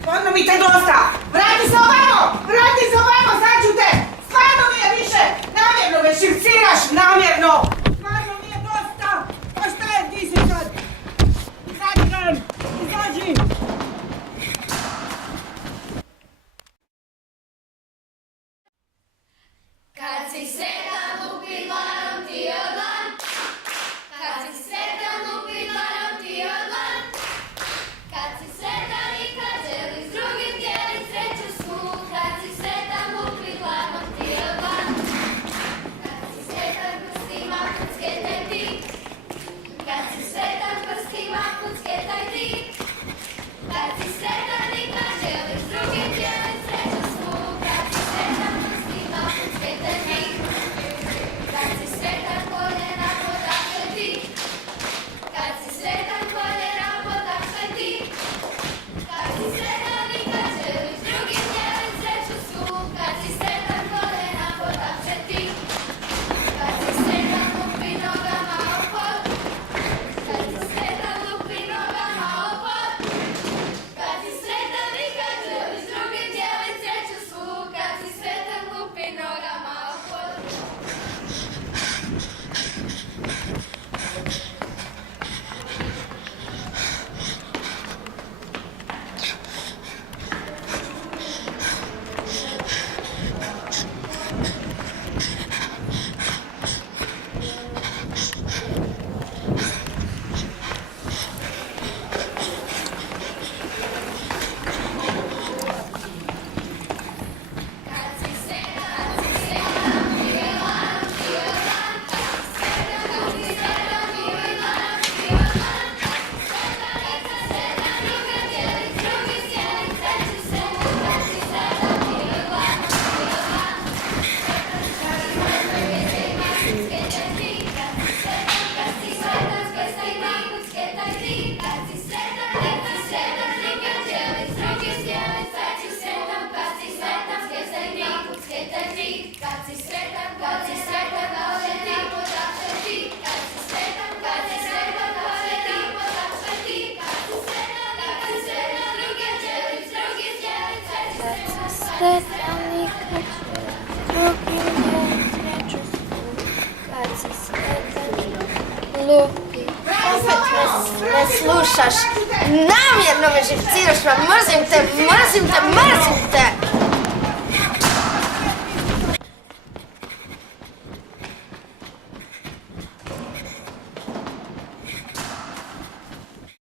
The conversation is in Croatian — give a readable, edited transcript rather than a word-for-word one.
Stvarno mi te dosta! Vrati se ovamo, sad ću te! Stvarno mi je više! Namjerno me širciraš, namjerno! Stvarno mi je dosta! Pa šta je, ti si sad? Izađi! Kad si sretan lupi dlanom ti od dlan, kad si sretan lupi dlanom ti od dlan, kad si sretan i kad želiš drugim dijelit sreću svu, kad si sretan lupi dlanom ti od dlan, kad si sretan prstima kucketaj ti, kad si sretan prstima kucketaj ti, kad si sretan i kad želiš drugim dijelit sreću svu, kad si sretan prstima kucketaj ti, kad si sretan koljena podakle ti, kad si sretan koljena podakle ti, kad si sretan i kad želiš drugim dijelit sreću svu, kad si sretan koljena podakle ti, kad si sretan lupi nogama o pod, kad si sretan lupi nogama o pod, kad si sretan i kad želiš drugim dijelit sreću svu, kad si sretan lupi nogama o pod. Lupi, opet me slušaš, namjerno me živciraš, mrzim te!